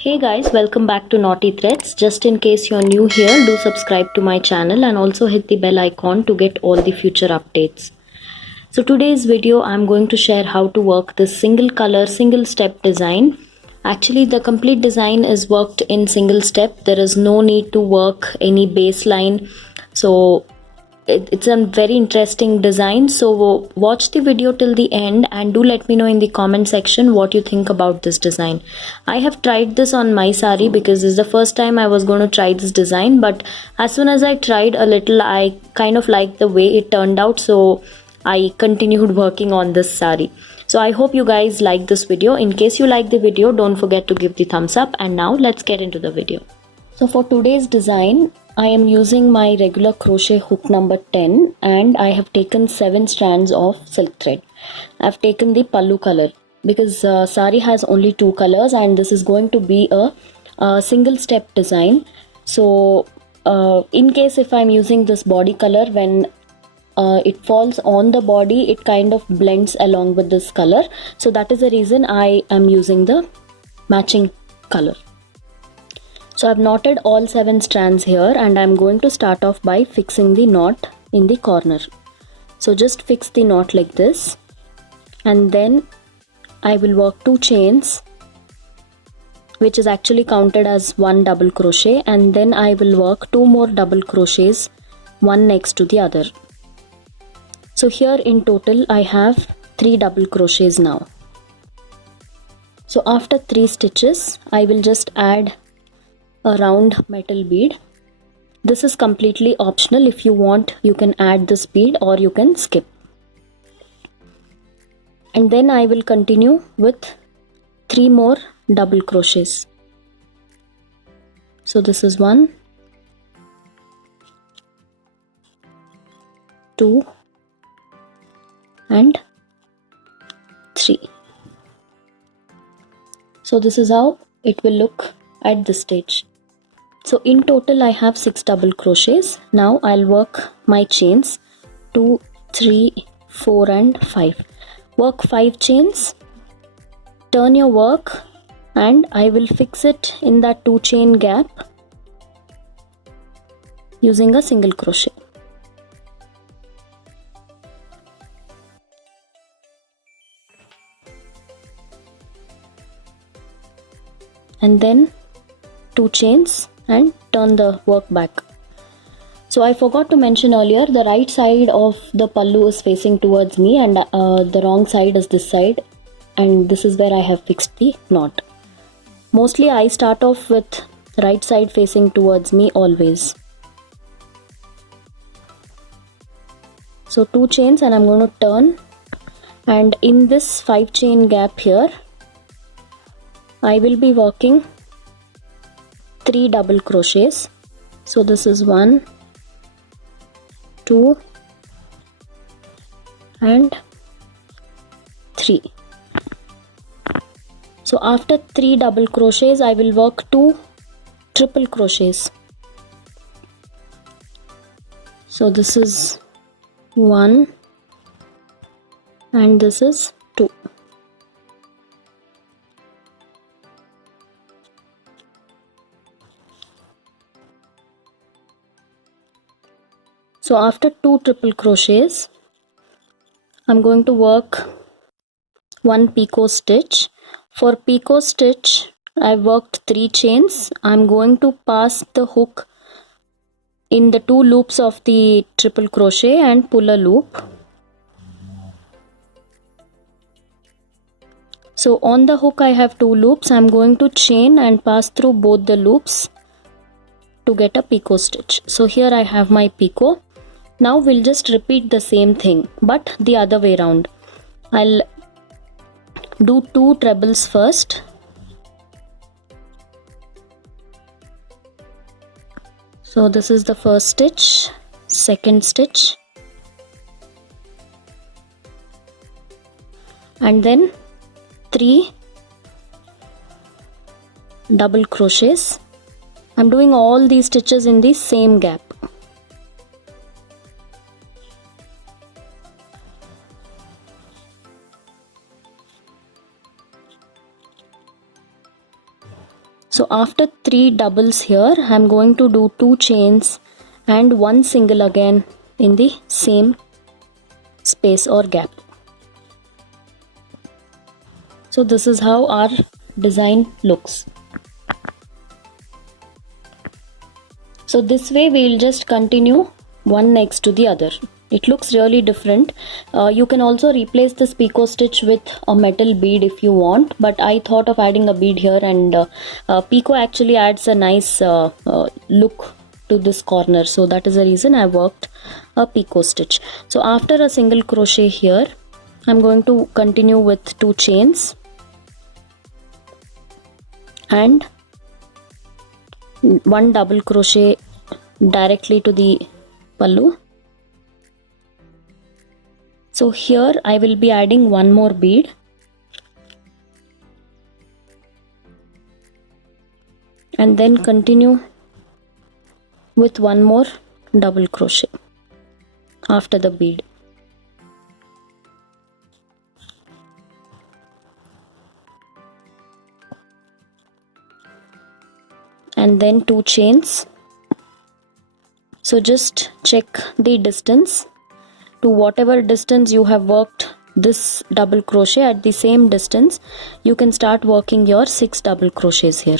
Hey guys, welcome back to Naughty Threads. Just in case you're new here, do subscribe to my channel and also hit the bell icon to get all the future updates. So today's video, I'm going to share how to work this single color, single step design. Actually, the complete design is worked in single step. There is no need to work any baseline. So it's a very interesting design, so watch the video till the end and do let me know in the comment section what you think about this design. I have tried this on my sari because this is the first time I was going to try this design, but as soon as I tried a little, I kind of liked the way it turned out, so I continued working on this sari. So I hope you guys like this video. In case you like the video, don't forget to give the thumbs up, and now let's get into the video. So for today's design, I am using my regular crochet hook number 10 and I have taken 7 strands of silk thread. I have taken the pallu color because sari has only 2 colors and this is going to be a single step design. So in case if I'm using this body color, when it falls on the body, it kind of blends along with this color. So that is the reason I am using the matching color. So I've knotted all 7 strands here and I'm going to start off by fixing the knot in the corner. So just fix the knot like this and then I will work 2 chains, which is actually counted as 1 double crochet, and then I will work 2 more double crochets, one next to the other. So here in total I have 3 double crochets now. So after 3 stitches I will just add a round metal bead. This is completely optional. If you want, you can add this bead or you can skip. And then I will continue with 3 more double crochets. So this is 1, 2 and 3. So this is how it will look at this stage. So in total I have 6 double crochets. Now I'll work my chains 2, 3, 4 and 5. Work 5 chains, turn your work and I will fix it in that 2 chain gap using a single crochet. And then 2 chains and turn the work back. So I forgot to mention earlier, the right side of the pallu is facing towards me and the wrong side is this side, and this is where I have fixed the knot. Mostly I start off with right side facing towards me always. So 2 chains and I'm going to turn, and in this 5 chain gap here I will be working 3 double crochets. So this is 1, 2 and 3. So after 3 double crochets I will work 2 triple crochets. So this is 1 and this is 2. So after 2 triple crochets, I'm going to work 1 picot stitch. For picot stitch, I worked 3 chains. I'm going to pass the hook in the 2 loops of the triple crochet and pull a loop. So on the hook I have 2 loops. I'm going to chain and pass through both the loops to get a picot stitch. So here I have my picot. Now we'll just repeat the same thing but the other way around. I'll do 2 trebles first. So this is the first stitch, second stitch, and then 3 double crochets. I'm doing all these stitches in the same gap. So after 3 doubles here, I'm going to do 2 chains and 1 single again in the same space or gap. So this is how our design looks. So this way we'll just continue one next to the other. It looks really different. You can also replace this picot stitch with a metal bead if you want, but I thought of adding a bead here, and picot actually adds a nice look to this corner, so that is the reason I worked a picot stitch. So after a single crochet here, I'm going to continue with 2 chains and 1 double crochet directly to the pallu. So here I will be adding 1 more bead and then continue with 1 more double crochet after the bead. And then 2 chains. So just check the distance. To whatever distance you have worked this double crochet, at the same distance you can start working your 6 double crochets here.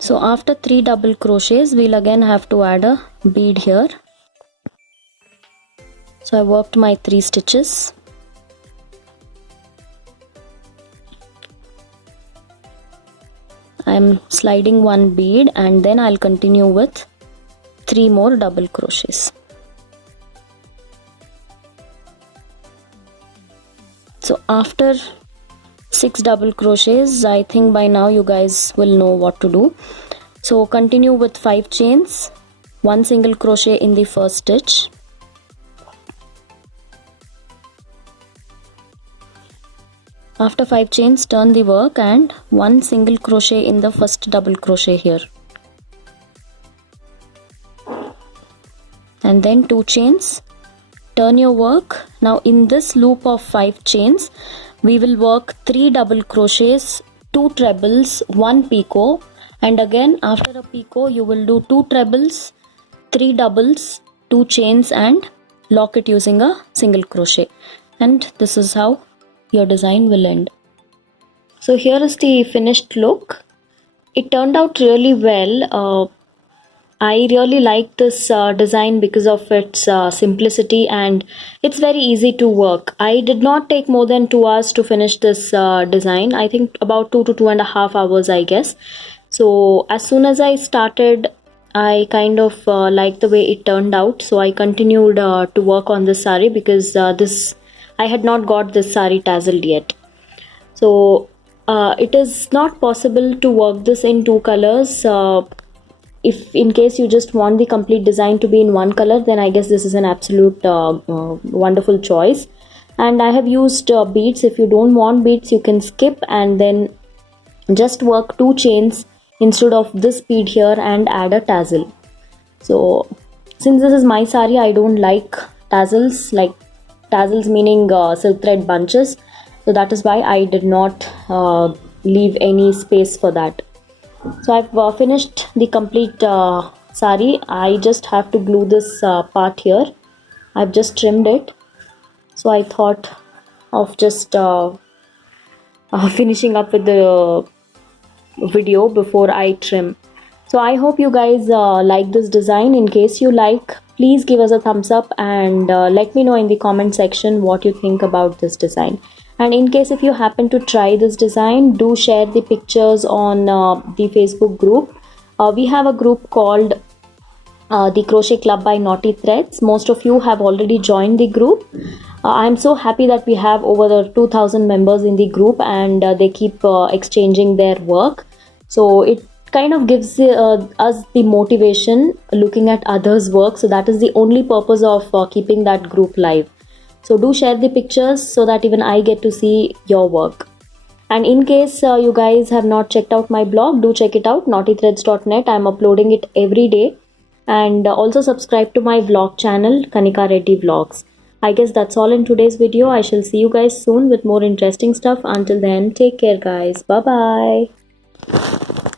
So after 3 double crochets, we'll again have to add a bead here. So I worked my 3 stitches. I'm sliding 1 bead and then I'll continue with 3 more double crochets. So after 6 double crochets, I think by now you guys will know what to do. So continue with 5 chains, 1 single crochet in the first stitch, after 5 chains turn the work and 1 single crochet in the first double crochet here, and then 2 chains, turn your work. Now in this loop of 5 chains we will work 3 double crochets, 2 trebles, 1 picot, and again after a picot you will do 2 trebles, 3 doubles, 2 chains and lock it using a single crochet, and this is how your design will end. So here is the finished look. It turned out really well. I really like this design because of its simplicity, and it's very easy to work. I did not take more than 2 hours to finish this design. I think about 2 to 2.5 hours, I guess. So as soon as I started, I kind of liked the way it turned out. So I continued to work on this sari because I had not got this sari tasselled yet. So it is not possible to work this in 2 colors. If in case you just want the complete design to be in 1 color, then I guess this is an absolute wonderful choice. And I have used beads. If you don't want beads, you can skip and then just work 2 chains instead of this bead here and add a tassel. So since this is my sari, I don't like tassels, like tassels meaning silk thread bunches, so that is why I did not leave any space for that. So I've finished the complete sari. I just have to glue this part here. I've just trimmed it, so I thought of just finishing up with the video before I trim. So I hope you guys like this design. In case you like, please give us a thumbs up and let me know in the comment section what you think about this design. And in case if you happen to try this design, do share the pictures on the Facebook group. We have a group called the Crochet Club by Knotty Threads. Most of you have already joined the group. I'm so happy that we have over 2,000 members in the group, and they keep exchanging their work. So it kind of gives us the motivation looking at others' work. So that is the only purpose of keeping that group live. So do share the pictures so that even I get to see your work. And in case you guys have not checked out my blog, do check it out, knottythreads.net. I'm uploading it every day. and also subscribe to my vlog channel Kanika Reddy Vlogs. I guess that's all in today's video. I shall see you guys soon with more interesting stuff. Until then, take care guys. Bye bye.